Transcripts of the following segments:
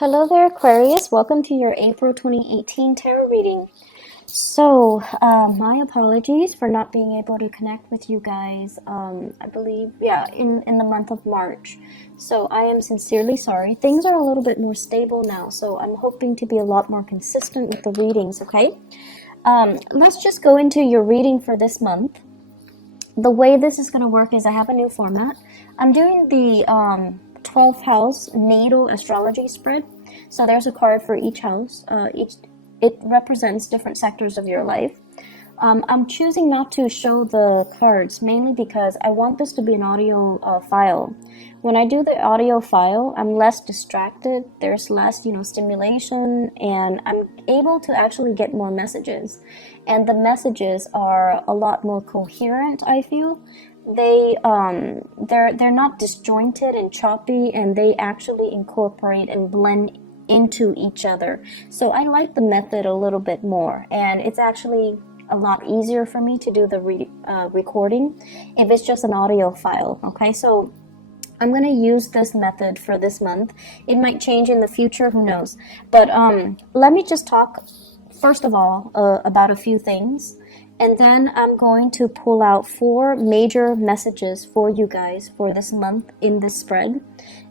Hello there, Aquarius. Welcome to your April 2018 tarot reading. So, my apologies for not being able to connect with you guys, I believe, in the month of March. So, I am sincerely sorry. Things are a little bit more stable now, so I'm hoping to be a lot more consistent with the readings, okay? Let's just go into your reading for this month. The way this is going to work is I have a new format. I'm doing the 12th house natal astrology spread. So there's a card for each house. It represents different sectors of your life. I'm choosing not to show the cards mainly because I want this to be an audio file. When I do the audio file, I'm less distracted. There's less, stimulation, and I'm able to actually get more messages. And the messages are a lot more coherent, I feel. They're not disjointed and choppy, and they actually incorporate and blend into each other. So I like the method a little bit more, and it's actually a lot easier for me to do the recording if it's just an audio file. Okay, so I'm going to use this method for this month. It might change in the future, who knows. But let me just talk first of all about a few things, and then I'm going to pull out 4 major messages for you guys for this month in this spread,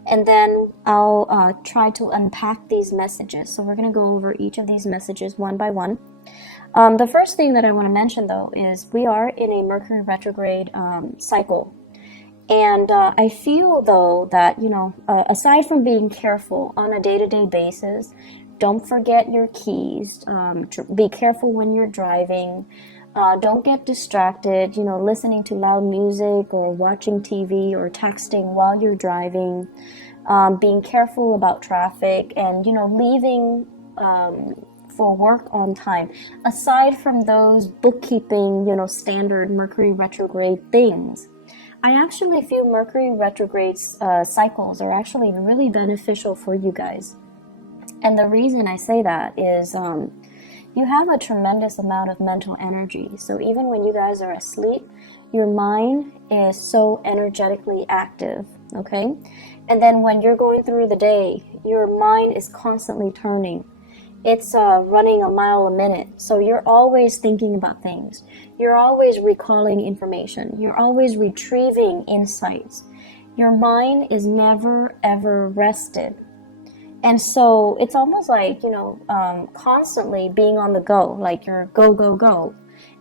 and then I'll try to unpack these messages. So we're going to go over each of these messages one by one. The first thing that I want to mention, though, is we are in a Mercury retrograde cycle. And I feel, though, that, aside from being careful on a day-to-day basis, don't forget your keys, be careful when you're driving, don't get distracted, listening to loud music or watching TV or texting while you're driving, being careful about traffic, and, leaving for work on time. Aside from those bookkeeping, standard Mercury retrograde things, I actually feel Mercury retrograde cycles are actually really beneficial for you guys. And the reason I say that is you have a tremendous amount of mental energy. So even when you guys are asleep, your mind is so energetically active, okay? And then when you're going through the day, your mind is constantly turning. It's running a mile a minute. So you're always thinking about things. You're always recalling information. You're always retrieving insights. Your mind is never, ever rested. And so it's almost like, constantly being on the go, like you're go, go, go.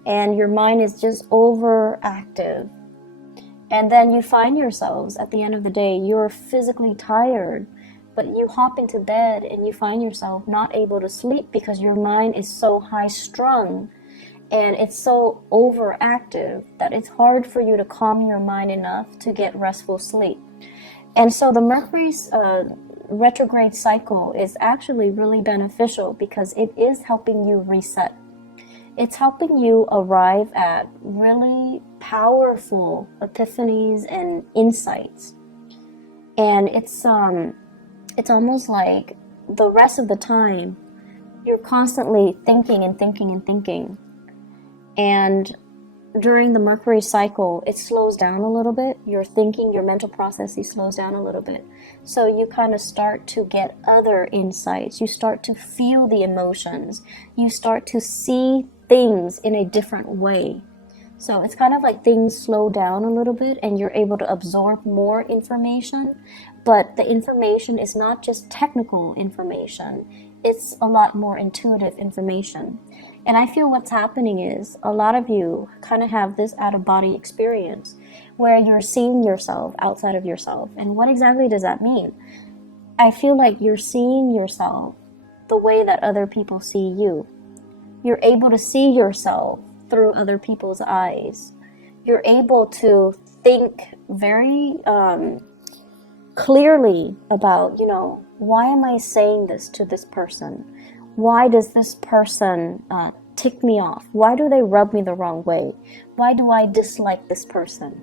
And your mind is just overactive. And then you find yourselves at the end of the day, you're physically tired, but you hop into bed and you find yourself not able to sleep because your mind is so high strung and it's so overactive that it's hard for you to calm your mind enough to get restful sleep. And so the Mercury's retrograde cycle is actually really beneficial because it is helping you reset. It's helping you arrive at really powerful epiphanies and insights. And it's almost like the rest of the time you're constantly thinking and thinking and thinking. And during the Mercury cycle, it slows down a little bit. Your thinking, your mental processes slows down a little bit. So you kind of start to get other insights. You start to feel the emotions. You start to see things in a different way. So it's kind of like things slow down a little bit and you're able to absorb more information. But the information is not just technical information. It's a lot more intuitive information. And I feel what's happening is a lot of you kind of have this out-of-body experience where you're seeing yourself outside of yourself. And what exactly does that mean? I feel like you're seeing yourself the way that other people see you. You're able to see yourself through other people's eyes. You're able to think very clearly about, why am I saying this to this person? Why does this person tick me off? Why do they rub me the wrong way? Why do I dislike this person?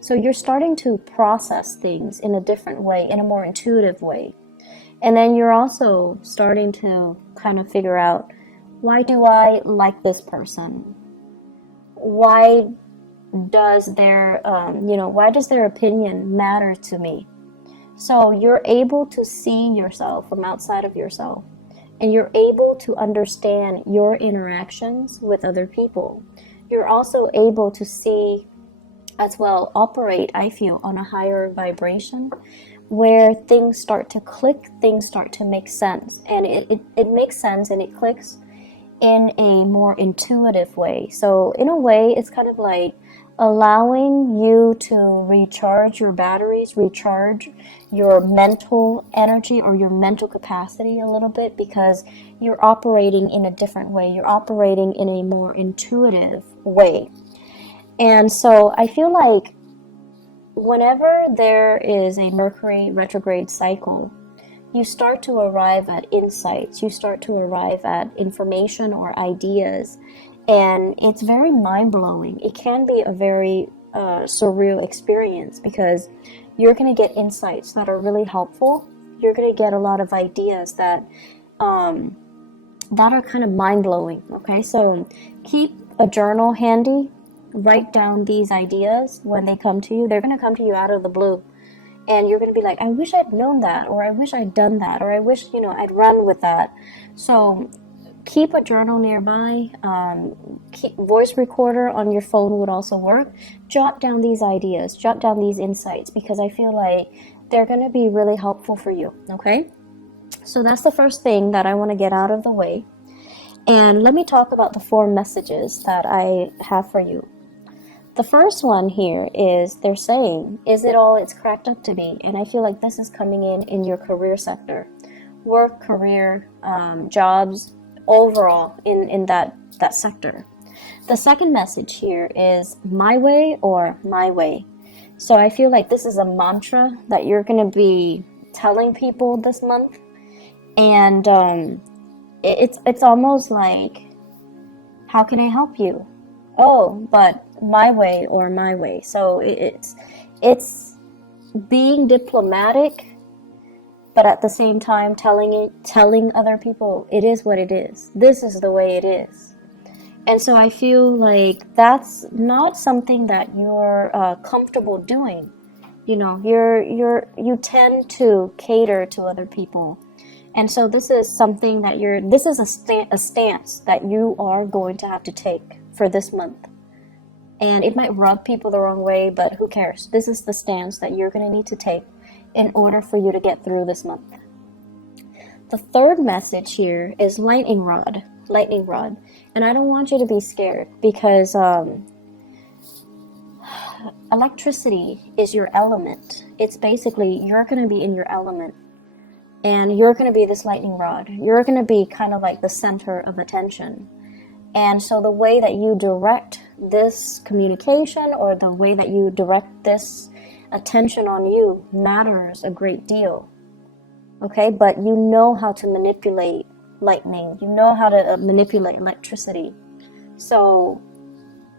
So you're starting to process things in a different way, in a more intuitive way. And then you're also starting to kind of figure out, why do I like this person? Why does their opinion matter to me? So you're able to see yourself from outside of yourself, and you're able to understand your interactions with other people. You're also able to see as well, operate, I feel, on a higher vibration where things start to click, things start to make sense. And it makes sense and it clicks in a more intuitive way. So in a way, it's kind of like allowing you to recharge your batteries, recharge your mental energy or your mental capacity a little bit, because you're operating in a different way. You're operating in a more intuitive way. And so I feel like whenever there is a Mercury retrograde cycle, you start to arrive at insights, you start to arrive at information or ideas, and it's very mind-blowing. It can be a very surreal experience, because you're going to get insights that are really helpful. You're going to get a lot of ideas that are kind of mind-blowing. Okay, so keep a journal handy. Write down these ideas when they come to you. They're going to come to you out of the blue, and you're going to be like, I wish I'd known that, or I wish I'd done that, or I wish, I'd run with that. So keep a journal nearby. Keep voice recorder on your phone would also work. Jot down these ideas, jot down these insights, because I feel like they're going to be really helpful for you. Okay, so that's the first thing that I want to get out of the way. And let me talk about the 4 messages that I have for you. The first one here is, they're saying, is it all it's cracked up to be? And I feel like this is coming in your career sector. Work, career, jobs, overall in that sector. The second message here is my way or my way. So I feel like this is a mantra that you're going to be telling people this month. And it's almost like, how can I help you? Oh, but my way or my way. So it's being diplomatic, but at the same time telling other people it is what it is. This is the way it is. And so I feel like that's not something that you're comfortable doing. You tend to cater to other people. And so this is something that this is a stance that you are going to have to take for this month. And it might rub people the wrong way, but who cares? This is the stance that you're going to need to take in order for you to get through this month. The third message here is lightning rod. And I don't want you to be scared, because electricity is your element. It's basically, you're going to be in your element. And you're going to be this lightning rod. You're going to be kind of like the center of attention. And so the way that you direct this communication, or the way that you direct this attention on you, matters a great deal. Okay, but you know how to manipulate lightning. You know how to manipulate electricity. So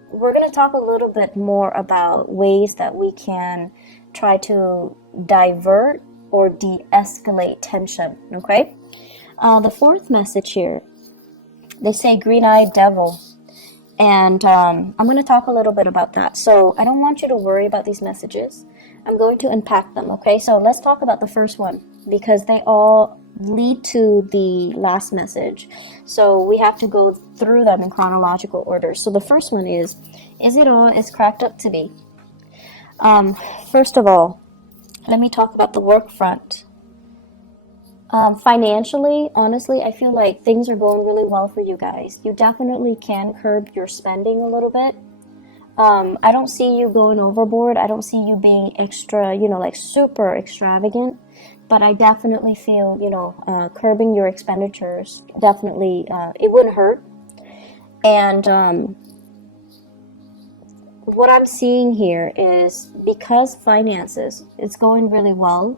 we're going to talk a little bit more about ways that we can try to divert or de-escalate tension. Okay, the fourth message here, they say green-eyed devil. And I'm going to talk a little bit about that. So I don't want you to worry about these messages. I'm going to unpack them, okay? So let's talk about the first one, because they all lead to the last message. So we have to go through them in chronological order. So the first one is it all it's cracked up to be? First of all, let me talk about the work front. Financially, honestly, I feel like things are going really well for you guys. You definitely can curb your spending a little bit. I don't see you going overboard. I don't see you being extra, like super extravagant. But I definitely feel, curbing your expenditures, definitely, it wouldn't hurt. And what I'm seeing here is, because finances, it's going really well,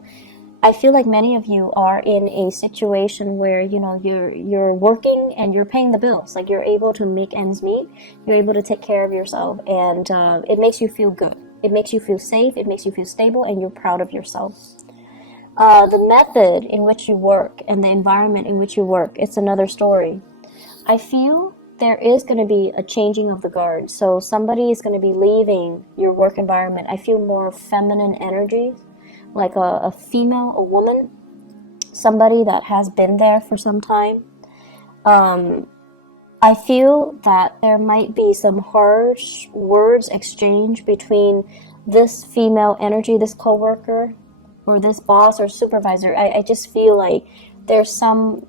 I feel like many of you are in a situation where, you're working and you're paying the bills. Like, you're able to make ends meet. You're able to take care of yourself. And it makes you feel good. It makes you feel safe. It makes you feel stable. And you're proud of yourself. The method in which you work and the environment in which you work, it's another story. I feel there is going to be a changing of the guard. So somebody is going to be leaving your work environment. I feel more feminine energy. like a female, a woman, somebody that has been there for some time. I feel that there might be some harsh words exchanged between this female energy, this coworker, or this boss or supervisor. I just feel like there's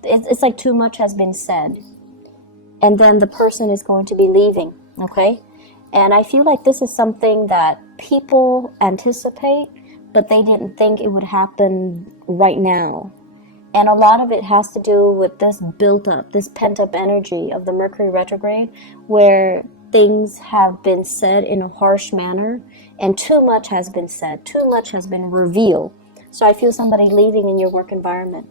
it's like too much has been said. And then the person is going to be leaving, okay? And I feel like this is something that people anticipate, but they didn't think it would happen right now. And a lot of it has to do with this built up, this pent up energy of the Mercury retrograde, where things have been said in a harsh manner and too much has been said, too much has been revealed. So I feel somebody leaving in your work environment.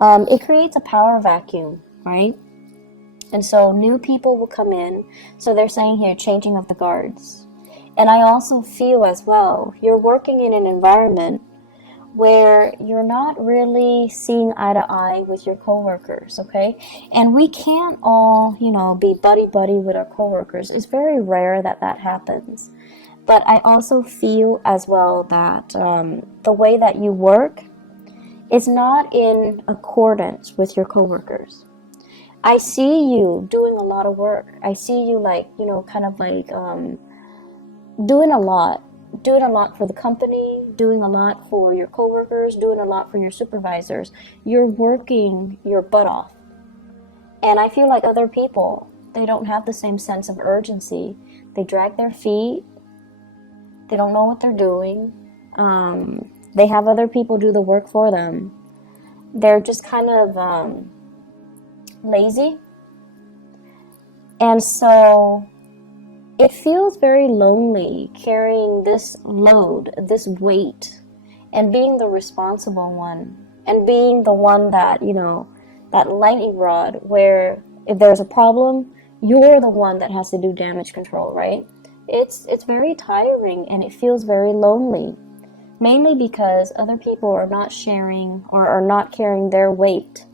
It creates a power vacuum, right? And so new people will come in. So they're saying here, changing of the guards. And I also feel as well, you're working in an environment where you're not really seeing eye to eye with your coworkers, okay? And we can't all, be buddy-buddy with our coworkers. It's very rare that that happens. But I also feel as well that the way that you work is not in accordance with your coworkers. I see you doing a lot of work. I see you doing a lot for the company, doing a lot for your coworkers, doing a lot for your supervisors. You're working your butt off. And I feel like other people, they don't have the same sense of urgency. They drag their feet. They don't know what they're doing. They have other people do the work for them. They're just kind of lazy. And so it feels very lonely carrying this load, this weight, and being the responsible one, and being the one that, that lightning rod where if there's a problem, you're the one that has to do damage control, right? It's very tiring and it feels very lonely, mainly because other people are not sharing or are not carrying their weight.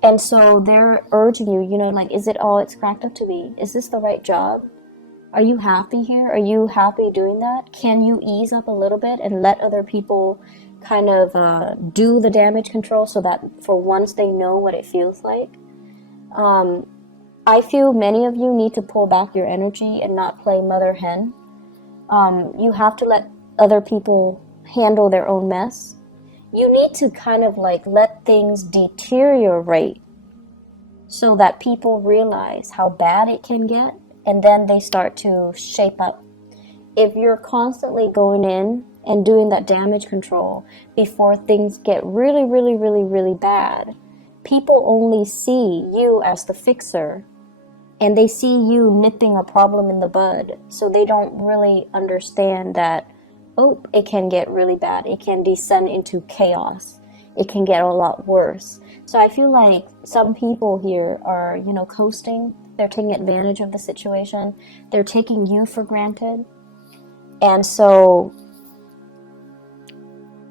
And so they're urging you, is it all it's cracked up to be? Is this the right job? Are you happy here? Are you happy doing that? Can you ease up a little bit and let other people kind of do the damage control so that for once they know what it feels like? I feel many of you need to pull back your energy and not play mother hen. You have to let other people handle their own mess. You need to kind of let things deteriorate so that people realize how bad it can get, and then they start to shape up. If you're constantly going in and doing that damage control before things get really, really, really, really bad, people only see you as the fixer, and they see you nipping a problem in the bud, so they don't really understand that it can get really bad. It can descend into chaos. It can get a lot worse. So I feel like some people here are, coasting. They're taking advantage of the situation. They're taking you for granted. And so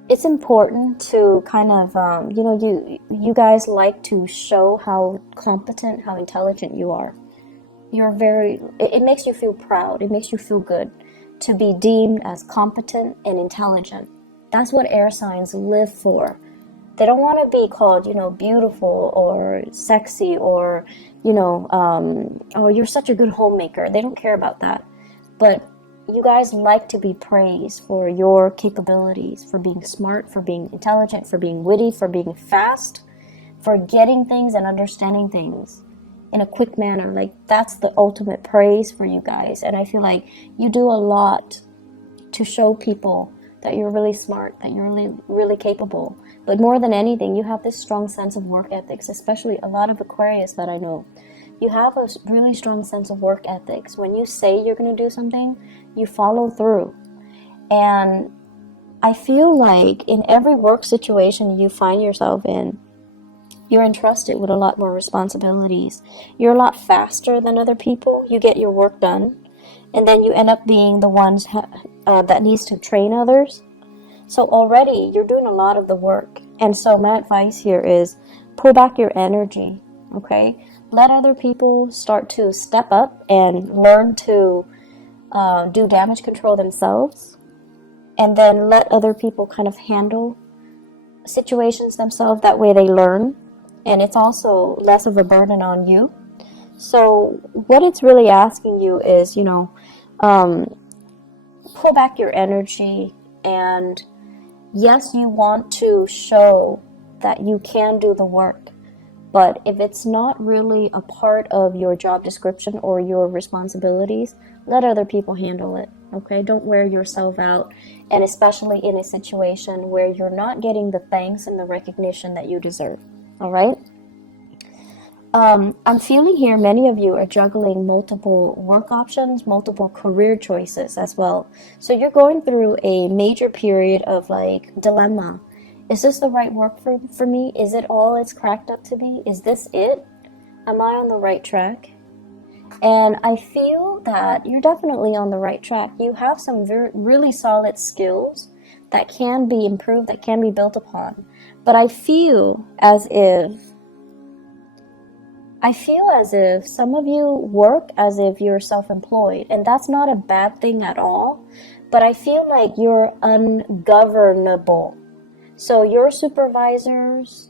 it's important to kind of, you guys like to show how competent, how intelligent you are. It makes you feel proud. It makes you feel good to be deemed as competent and intelligent. That's what air signs live for. They don't want to be called, beautiful or sexy or, oh, you're such a good homemaker. They don't care about that. But you guys like to be praised for your capabilities, for being smart, for being intelligent, for being witty, for being fast, for getting things and understanding things in a quick manner. That's the ultimate praise for you guys. And I feel like you do a lot to show people that you're really smart, that you're really, really capable. But more than anything, you have this strong sense of work ethics, especially a lot of Aquarius that I know. You have a really strong sense of work ethics. When you say you're going to do something, you follow through. And I feel like in every work situation you find yourself in, you're entrusted with a lot more responsibilities. You're a lot faster than other people. You get your work done. And then you end up being the ones that needs to train others. So already you're doing a lot of the work. And so my advice here is pull back your energy, okay? Let other people start to step up and learn to do damage control themselves. and then let other people kind of handle situations themselves. That way they learn, and it's also less of a burden on you. So what it's really asking you is, pull back your energy, and yes, you want to show that you can do the work, but if it's not really a part of your job description or your responsibilities, let other people handle it, okay? Don't wear yourself out, and especially in a situation where you're not getting the thanks and the recognition that you deserve, all right? I'm feeling here many of you are juggling multiple work options, multiple career choices as well. So you're going through a major period of like dilemma. Is this the right work for me? Is it all it's cracked up to be? Is this it? Am I on the right track? And I feel that you're definitely on the right track. You have some really solid skills that can be improved, that can be built upon. But I feel as if some of you work as if you're self-employed, and that's not a bad thing at all, but I feel like you're ungovernable. So your supervisors,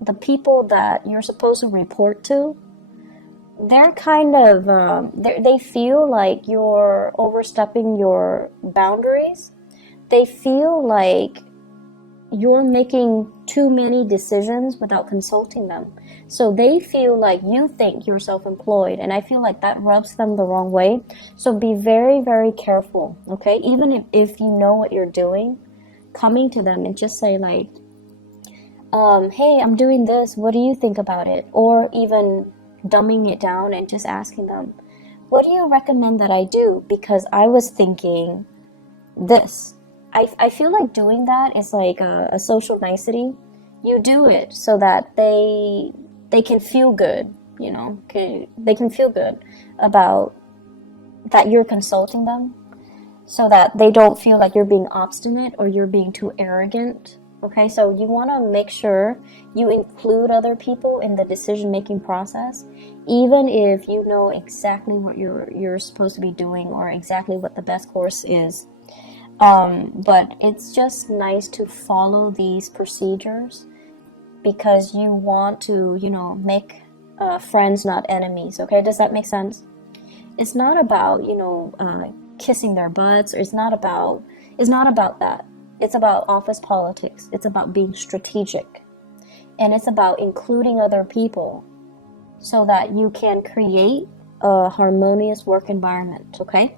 the people that you're supposed to report to, they're kind of, they feel like you're overstepping your boundaries. They feel like you're making too many decisions without consulting them. So they feel like you think you're self-employed, and I feel like that rubs them the wrong way. So be very, very careful, okay? Even if you know what you're doing, coming to them and just say like, hey, I'm doing this, what do you think about it? Or even dumbing it down and just asking them, what do you recommend that I do? Because I was thinking this. I feel like doing that is like a social nicety. You do it so that they can feel good, they can feel good about that you're consulting them, so that they don't feel like you're being obstinate or you're being too arrogant. Okay, so you want to make sure you include other people in the decision-making process, even if you know exactly what you're supposed to be doing or exactly what the best course is. But it's just nice to follow these procedures because you want to, make friends, not enemies. Okay, does that make sense? It's not about, kissing their butts. Or it's not about that. It's about office politics. It's about being strategic. And it's about including other people so that you can create a harmonious work environment, okay?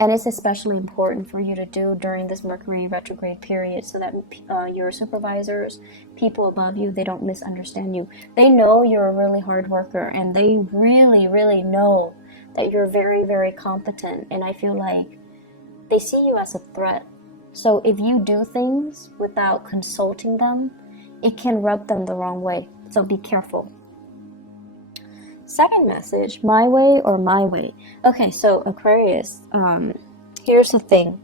And it's especially important for you to do during this Mercury retrograde period so that your supervisors, people above you, they don't misunderstand you. They know you're a really hard worker, and they really, really know that you're very, very competent. And I feel like they see you as a threat. So if you do things without consulting them, it can rub them the wrong way. So be careful. Second message, my way or my way. Okay, so Aquarius, here's the thing.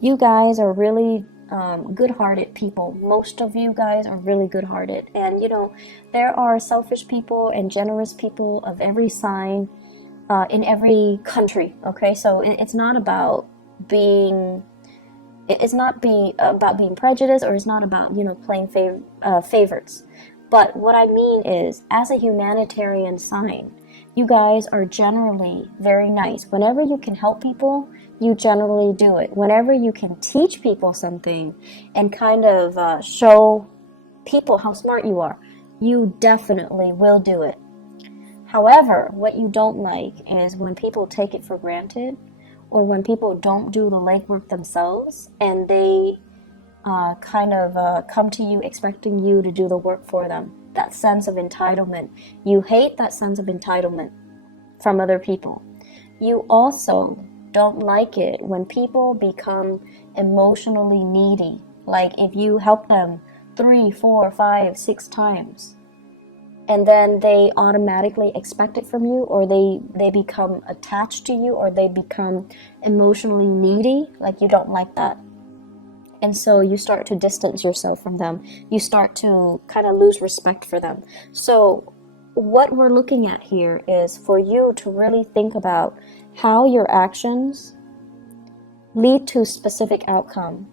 You guys are really good-hearted people. Most of you guys are really good-hearted. And, there are selfish people and generous people of every sign in every country, okay? So it's not about being prejudiced, or it's not about, playing favorites. But what I mean is, as a humanitarian sign, you guys are generally very nice. Whenever you can help people, you generally do it. Whenever you can teach people something and kind of show people how smart you are, you definitely will do it. However, what you don't like is when people take it for granted, or when people don't do the legwork themselves and they come to you expecting you to do the work for them. That sense of entitlement. You hate that sense of entitlement from other people. You also don't like it when people become emotionally needy. Like if you help them 3, 4, 5, 6 times, and then they automatically expect it from you, or they become attached to you, or they become emotionally needy. Like you don't like that. And so you start to distance yourself from them. You start to kind of lose respect for them. So what we're looking at here is for you to really think about how your actions lead to specific outcome.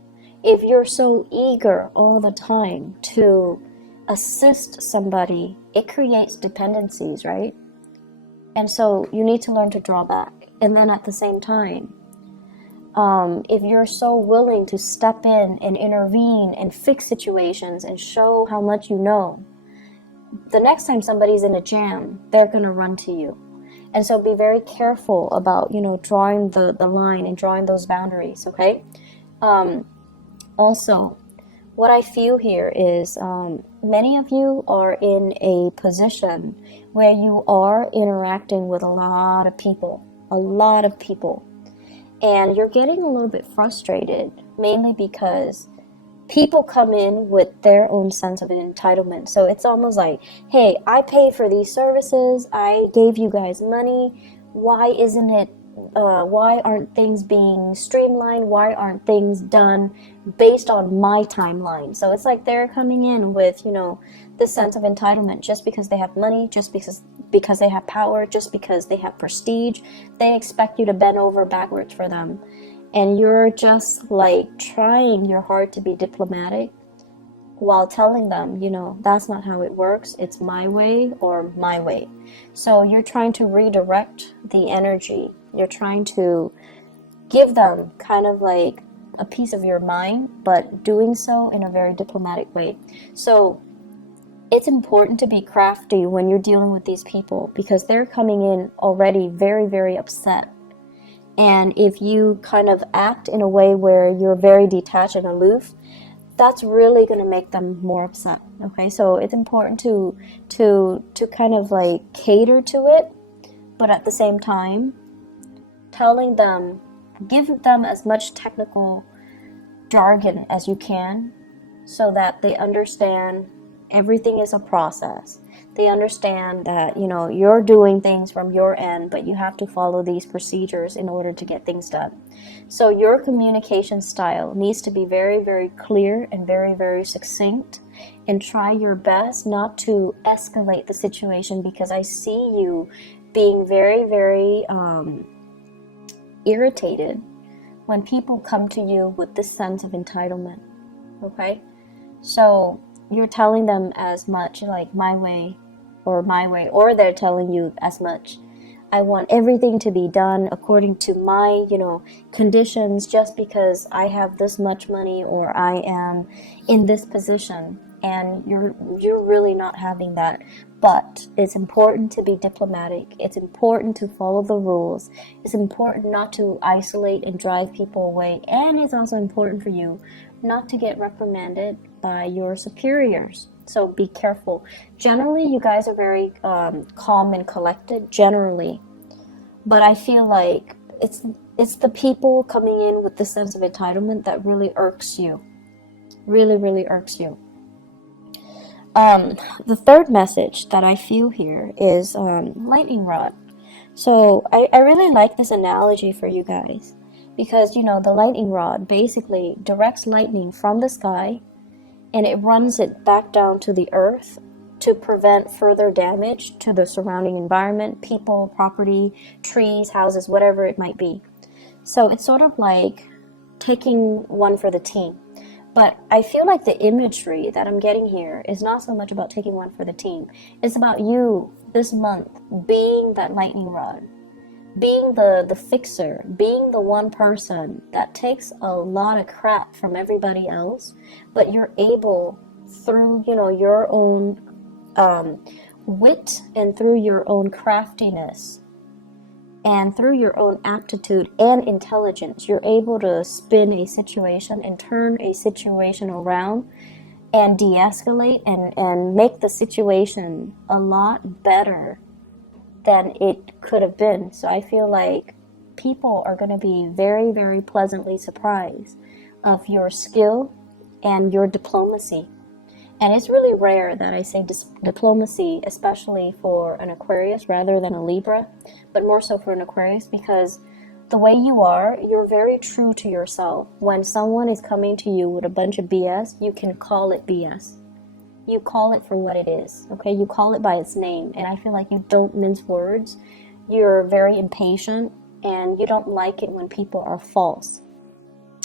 If you're so eager all the time to assist somebody, it creates dependencies, right? And so you need to learn to draw back. And then at the same time, if you're so willing to step in and intervene and fix situations and show how much you know, the next time somebody's in a jam, they're going to run to you. And so be very careful about, drawing the line and drawing those boundaries, okay? Also, what I feel here is many of you are in a position where you are interacting with a lot of people, and you're getting a little bit frustrated, mainly because people come in with their own sense of entitlement. So it's almost like, hey, I paid for these services, I gave you guys money, why aren't things being streamlined? Why aren't things done based on my timeline? So it's like they're coming in with, this sense of entitlement just because they have money, just because they have power, just because they have prestige. They expect you to bend over backwards for them. And you're just like trying your hard to be diplomatic while telling them, that's not how it works. It's my way or my way. So you're trying to redirect the energy. You're trying to give them kind of like a piece of your mind, but doing so in a very diplomatic way. So it's important to be crafty when you're dealing with these people, because they're coming in already very, very upset. And if you kind of act in a way where you're very detached and aloof, that's really going to make them more upset. Okay, so it's important to kind of like cater to it, but at the same time, telling them, give them as much technical jargon as you can, so that they understand everything is a process. They understand that, you're doing things from your end, but you have to follow these procedures in order to get things done. So your communication style needs to be very, very clear and very, very succinct, and try your best not to escalate the situation, because I see you being very, very irritated when people come to you with this sense of entitlement, okay? So you're telling them as much like my way, or they're telling you as much, I want everything to be done according to my, conditions, just because I have this much money or I am in this position. And you're really not having that. But it's important to be diplomatic. It's important to follow the rules. It's important not to isolate and drive people away. And it's also important for you not to get reprimanded by your superiors. So be careful. Generally, you guys are very calm and collected, generally. But I feel like it's the people coming in with this sense of entitlement that really irks you. Really, really irks you. The third message that I feel here is lightning rod. So I really like this analogy for you guys, because the lightning rod basically directs lightning from the sky, and it runs it back down to the earth to prevent further damage to the surrounding environment, people, property, trees, houses, whatever it might be. So it's sort of like taking one for the team. But I feel like the imagery that I'm getting here is not so much about taking one for the team. It's about you this month being that lightning rod, being the fixer, being the one person that takes a lot of crap from everybody else, but you're able, through your own wit and through your own craftiness and through your own aptitude and intelligence, you're able to spin a situation and turn a situation around and de-escalate and make the situation a lot better than it could have been. So I feel like people are going to be very, very pleasantly surprised of your skill and your diplomacy. And it's really rare that I say diplomacy, especially for an Aquarius rather than a Libra, but more so for an Aquarius, because the way you are, you're very true to yourself. When someone is coming to you with a bunch of BS, you can call it BS. You call it for what it is, okay? You call it by its name, and I feel like you don't mince words. You're very impatient, and you don't like it when people are false.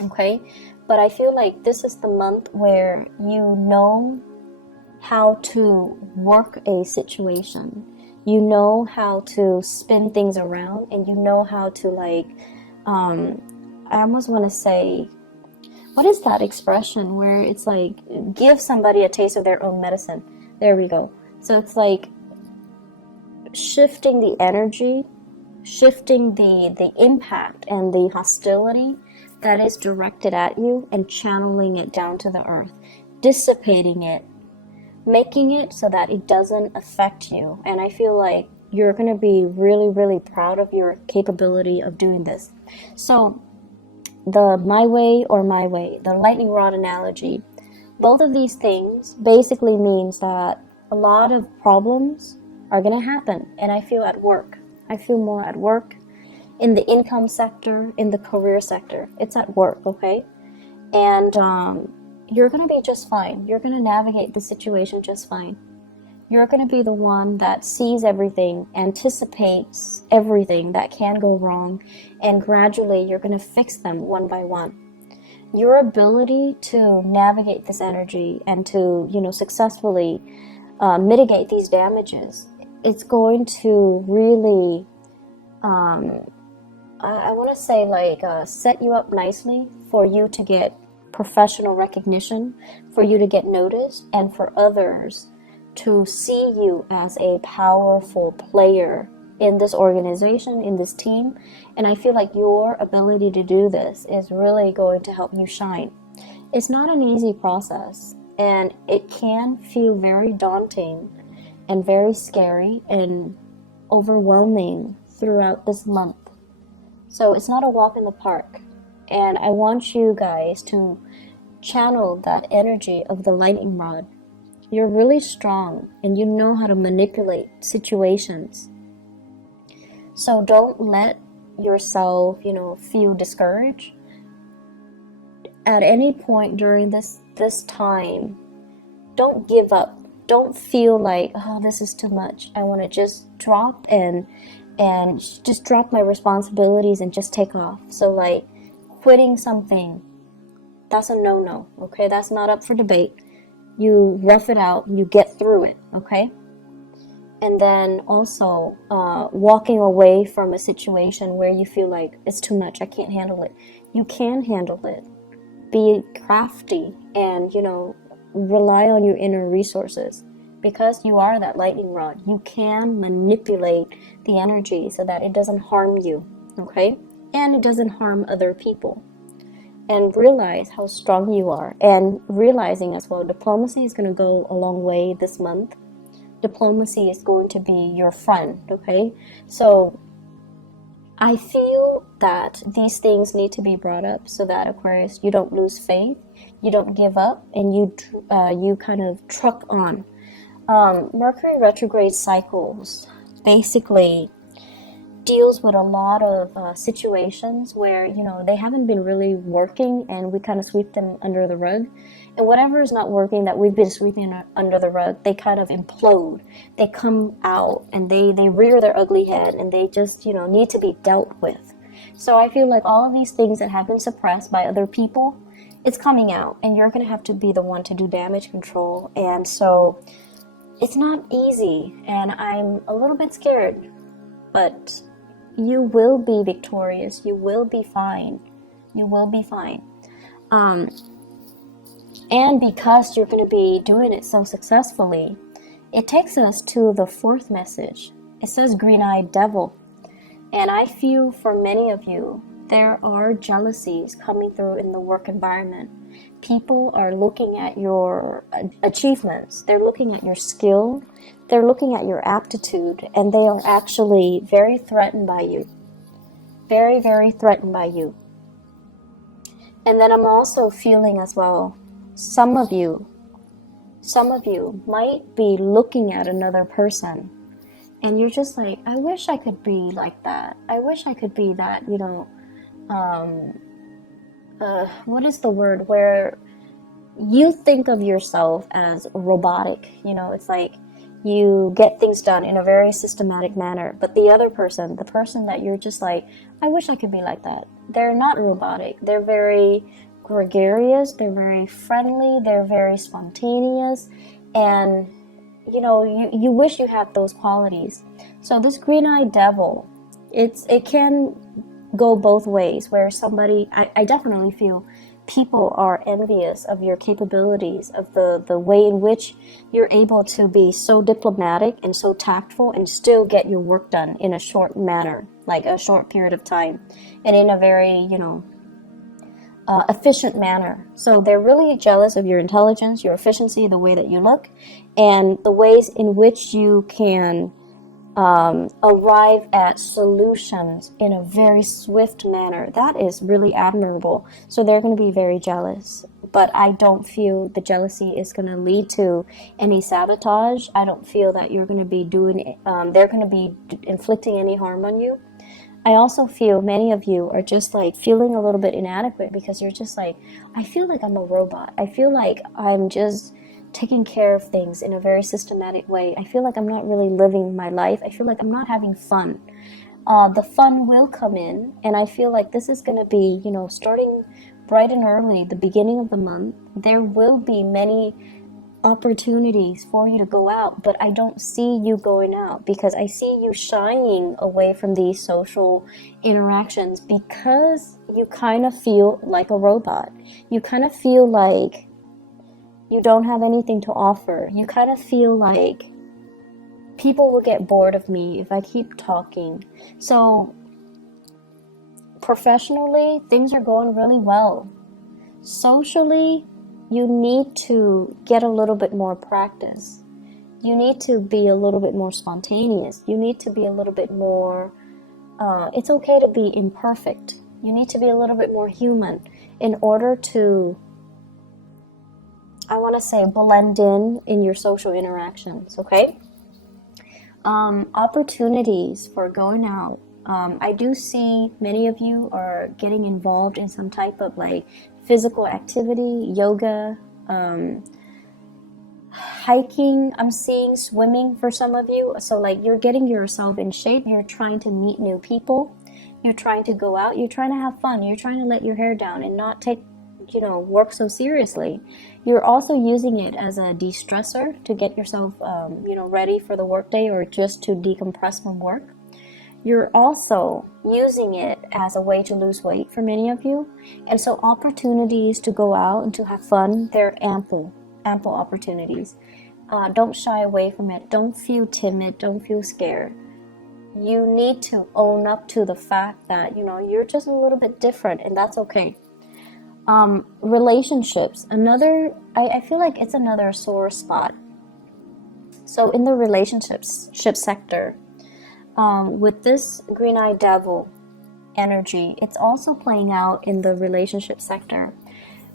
okay? But I feel like this is the month where you know how to work a situation. You know how to spin things around, and you know how to, like, I almost want to say, what is that expression where it's like, give somebody a taste of their own medicine? There we go. So it's like shifting the energy, shifting the impact and the hostility that is directed at you, and channeling it down to the earth, dissipating it, making it so that it doesn't affect you. And I feel like you're going to be really, really proud of your capability of doing this. So the my way or my way, the lightning rod analogy, both of these things basically means that a lot of problems are going to happen. And I feel at work. I feel more at work, in the income sector, in the career sector. It's at work, okay? And you're going to be just fine. You're going to navigate the situation just fine. You're going to be the one that sees everything, anticipates everything that can go wrong, and gradually you're going to fix them one by one. Your ability to navigate this energy and to, successfully mitigate these damages, it's going to really, I want to say, like, set you up nicely for you to get professional recognition, for you to get noticed, and for others to see you as a powerful player in this organization, in this team. And I feel like your ability to do this is really going to help you shine. It's not an easy process, and it can feel very daunting and very scary and overwhelming throughout this month. So it's not a walk in the park. And I want you guys to channel that energy of the lightning rod. You're really strong, and you know how to manipulate situations. So don't let yourself, feel discouraged. At any point during this time, don't give up. Don't feel like, oh, this is too much. I want to just drop and just drop my responsibilities and just take off. So, like, quitting something, that's a no-no, okay? That's not up for debate. You rough it out, you get through it, okay? And then also walking away from a situation where you feel like it's too much, I can't handle it. You can handle it. Be crafty and, rely on your inner resources. Because you are that lightning rod, you can manipulate the energy so that it doesn't harm you, okay? And it doesn't harm other people. And realize how strong you are. And realizing as well, diplomacy is going to go a long way this month. Diplomacy is going to be your friend, okay? So I feel that these things need to be brought up so that, Aquarius, you don't lose faith, you don't give up, and you kind of truck on. Mercury retrograde cycles basically deals with a lot of situations where, they haven't been really working, and we kind of sweep them under the rug. And whatever is not working that we've been sweeping under the rug, they kind of implode. They come out and they rear their ugly head, and they just, need to be dealt with. So I feel like all of these things that have been suppressed by other people, it's coming out, and you're going to have to be the one to do damage control. And so it's not easy, and I'm a little bit scared, but you will be victorious. You will be fine. You will be fine. And because you're going to be doing it so successfully, it takes us to the fourth message. It says green-eyed devil. And I feel for many of you, there are jealousies coming through in the work environment. People are looking at your achievements. They're looking at your skill. They're looking at your aptitude, and they are actually very threatened by you. Very, very threatened by you. And then I'm also feeling as well, some of you might be looking at another person, and you're just like, I wish I could be like that. I wish I could be that, what is the word where you think of yourself as robotic? It's like you get things done in a very systematic manner, but the other person, the person that you're just like, I wish I could be like that. They're not robotic. They're very gregarious. They're very friendly. They're very spontaneous. And, you know, you wish you had those qualities. So this green-eyed devil, it can go both ways, where somebody, I definitely feel people are envious of your capabilities, of the way in which you're able to be so diplomatic and so tactful and still get your work done in a short manner, like a short period of time, and in a very, you know, efficient manner. So they're really jealous of your intelligence, your efficiency, the way that you look, and the ways in which you can arrive at solutions in a very swift manner. That is really admirable. So they're going to be very jealous. But I don't feel the jealousy is going to lead to any sabotage. I don't feel that you're going to be doing, they're going to be inflicting any harm on you. I also feel many of you are just like feeling a little bit inadequate because you're just like, I feel like I'm a robot. I feel like I'm just taking care of things in a very systematic way. I feel like I'm not really living my life. I feel like I'm not having fun. The fun will come in, and I feel like this is going to be, you know, starting bright and early, the beginning of the month. There will be many opportunities for you to go out, but I don't see you going out because I see you shying away from these social interactions because you kind of feel like a robot. You kind of feel like you don't have anything to offer. You kind of feel like people will get bored of me if I keep talking. So professionally, things are going really well. Socially, you need to get a little bit more practice. You need to be a little bit more spontaneous. You need to be a little bit more, it's okay to be imperfect. You need to be a little bit more human in order to, I want to say, blend in your social interactions, okay? Opportunities for going out. I do see many of you are getting involved in some type of like physical activity, yoga, hiking. I'm seeing swimming for some of you. So like you're getting yourself in shape. You're trying to meet new people. You're trying to go out. You're trying to have fun. You're trying to let your hair down and not take, you know, work so seriously. You're also using it as a de-stressor to get yourself, you know, ready for the workday or just to decompress from work. You're also using it as a way to lose weight for many of you. And so opportunities to go out and to have fun, they're ample opportunities. Don't shy away from it. Don't feel timid. Don't feel scared. You need to own up to the fact that, you know, you're just a little bit different, and that's okay. Relationships, I feel like it's another sore spot. So in the relationships sector, with this green-eyed devil energy, it's also playing out in the relationship sector,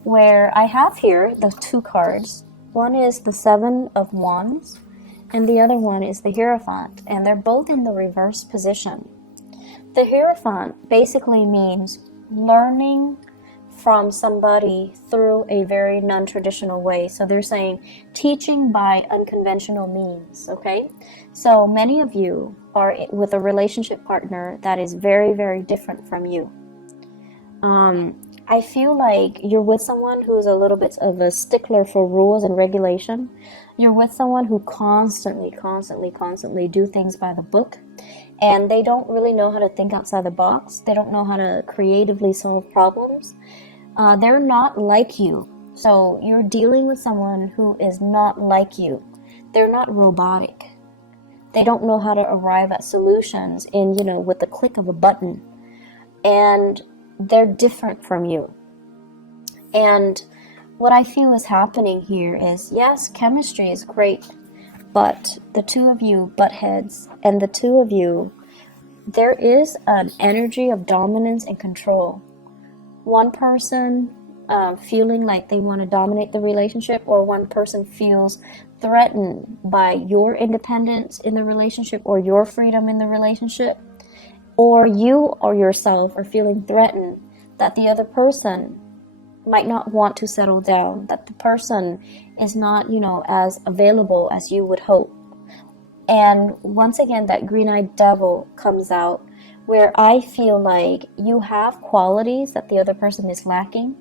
where I have here the two cards. One is the Seven of Wands, and the other one is the Hierophant, and they're both in the reverse position. The Hierophant basically means learning from somebody through a very non-traditional way. So they're saying teaching by unconventional means, okay? So many of you are with a relationship partner that is very, very different from you. I feel like you're with someone who's a little bit of a stickler for rules and regulation. You're with someone who constantly do things by the book, and they don't really know how to think outside the box. They don't know how to creatively solve problems. They're not like you. So you're dealing with someone who is not like you. They're not robotic. They don't know how to arrive at solutions in, you know, with the click of a button. And they're different from you. And what I feel is happening here is, yes, chemistry is great, but the two of you butt heads, and the two of you, there is an energy of dominance and control. One person feeling like they want to dominate the relationship, or one person feels threatened by your independence in the relationship or your freedom in the relationship, or you or yourself are feeling threatened that the other person might not want to settle down, that the person is not, you know, as available as you would hope. And once again, that green-eyed devil comes out, where I feel like you have qualities that the other person is lacking.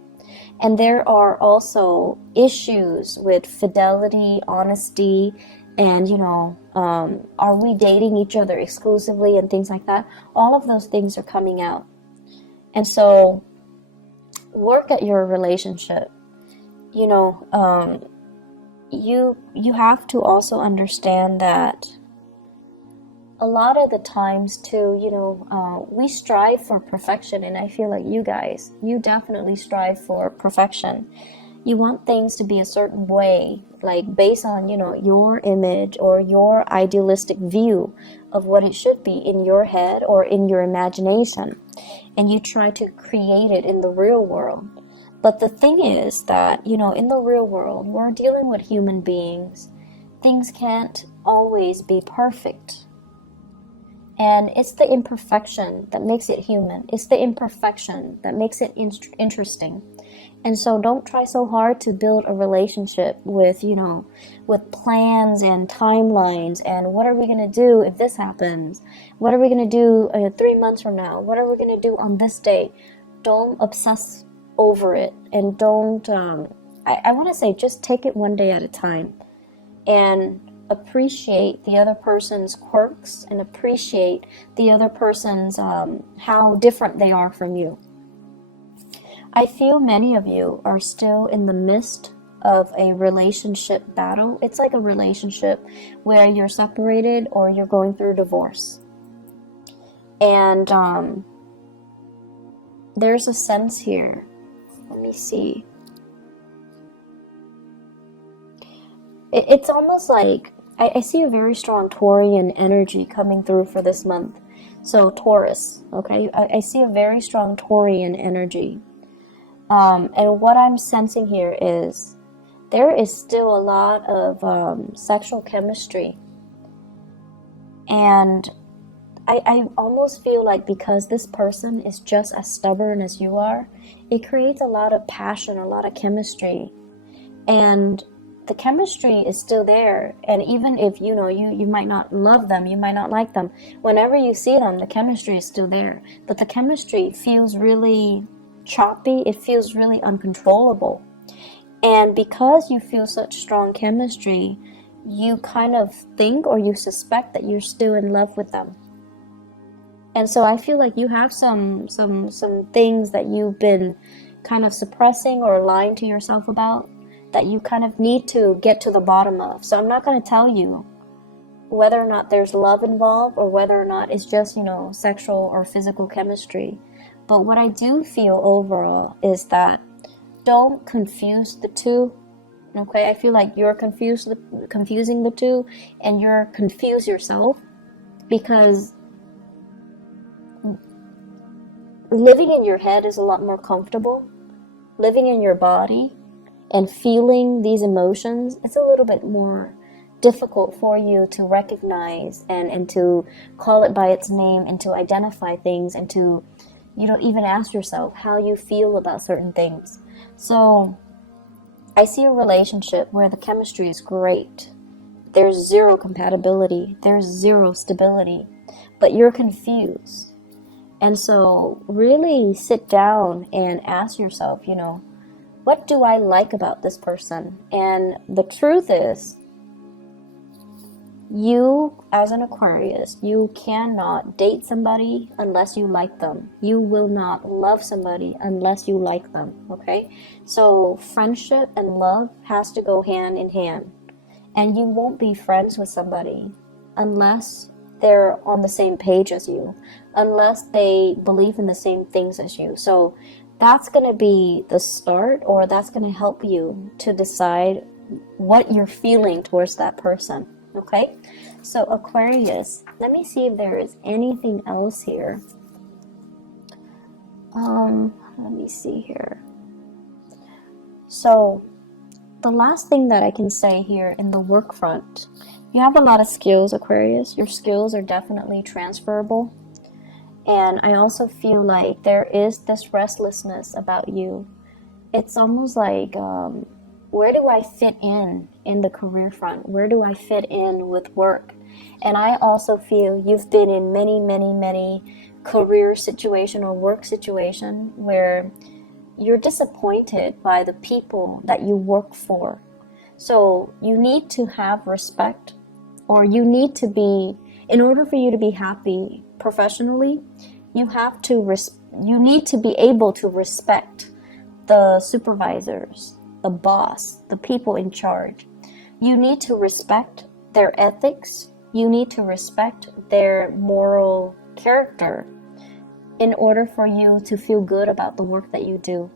And there are also issues with fidelity, honesty, and, are we dating each other exclusively and things like that. All of those things are coming out. And so work at your relationship. You have to also understand that a lot of the times too, we strive for perfection, and I feel like you definitely strive for perfection. You want things to be a certain way, like based on, your image or your idealistic view of what it should be in your head or in your imagination, and you try to create it in the real world. But the thing is that, in the real world, we're dealing with human beings. Things can't always be perfect. And it's the imperfection that makes it human. It's the imperfection that makes it interesting. And so don't try so hard to build a relationship with, with plans and timelines and what are we going to do if this happens? What are we going to do 3 months from now? What are we going to do on this day? Don't obsess over it, and don't, I want to say, just take it one day at a time and appreciate the other person's quirks and appreciate the other person's, how different they are from you. I feel many of you are still in the midst of a relationship battle. It's like a relationship where you're separated or you're going through divorce. And there's a sense here. Let me see. It's almost like I see a very strong Taurian energy coming through for this month. So Taurus, okay? I see a very strong Taurian energy. And what I'm sensing here is there is still a lot of sexual chemistry. And I almost feel like because this person is just as stubborn as you are, it creates a lot of passion, a lot of chemistry. And the chemistry is still there. And even if, you might not love them, you might not like them, whenever you see them, the chemistry is still there. But the chemistry feels really choppy. It feels really uncontrollable. And because you feel such strong chemistry, you kind of think or you suspect that you're still in love with them. And so I feel like you have some things that you've been kind of suppressing or lying to yourself about that you kind of need to get to the bottom of. So I'm not going to tell you whether or not there's love involved or whether or not it's just, sexual or physical chemistry. But what I do feel overall is that don't confuse the two. Okay, I feel like you're confusing the two, and you're confused yourself, because living in your head is a lot more comfortable. Living in your body and feeling these emotions, it's a little bit more difficult for you to recognize and to call it by its name and to identify things and to, even ask yourself how you feel about certain things. So I see a relationship where the chemistry is great. There's zero compatibility. There's zero stability. But you're confused. And so really sit down and ask yourself, what do I like about this person? And the truth is, you, as an Aquarius, you cannot date somebody unless you like them. You will not love somebody unless you like them, okay? So friendship and love has to go hand in hand. And you won't be friends with somebody unless they're on the same page as you, unless they believe in the same things as you. So that's going to be the start, or that's going to help you to decide what you're feeling towards that person. Okay, so Aquarius, let me see if there is anything else here. Let me see here. So the last thing that I can say here in the work front, you have a lot of skills, Aquarius. Your skills are definitely transferable. And I also feel like there is this restlessness about you. It's almost like, where do I fit in the career front? Where do I fit in with work? And I also feel you've been in many career situation or work situation where you're disappointed by the people that you work for. So you need to have respect, or you need to be, in order for you to be happy professionally, you need to be able to respect the supervisors, the boss, the people in charge. You need to respect their ethics. You need to respect their moral character in order for you to feel good about the work that you do.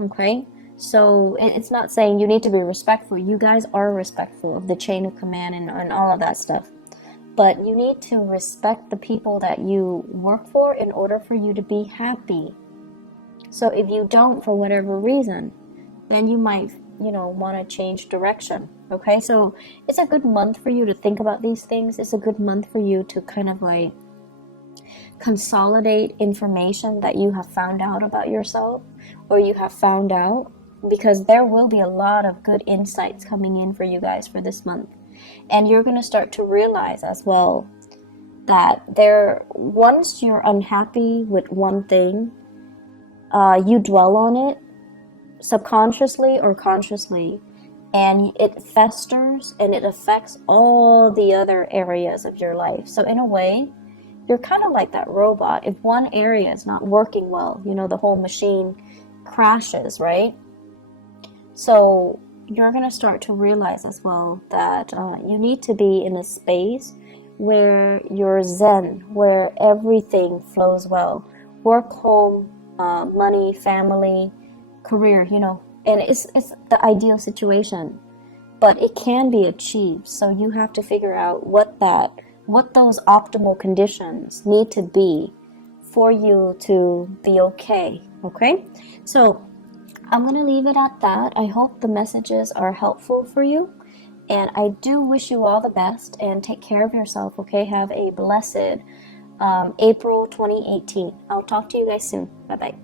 Okay? So it's not saying you need to be respectful. You guys are respectful of the chain of command and all of that stuff. But you need to respect the people that you work for in order for you to be happy. So if you don't, for whatever reason, then you might, want to change direction. Okay? So it's a good month for you to think about these things. It's a good month for you to kind of like consolidate information that you have found out about yourself, or you have found out, because there will be a lot of good insights coming in for you guys for this month. And you're going to start to realize as well that once you're unhappy with one thing, you dwell on it subconsciously or consciously, and it festers and it affects all the other areas of your life. So in a way, you're kind of like that robot. If one area is not working well, the whole machine crashes, right? So you're going to start to realize as well that you need to be in a space where you're zen, where everything flows well. Work, home, money, family, career, and it's the ideal situation. But it can be achieved. So you have to figure out what those optimal conditions need to be for you to be okay. So I'm going to leave it at that. I hope the messages are helpful for you, and I do wish you all the best, and take care of yourself. Have a blessed April 2018. I'll talk to you guys soon. Bye bye.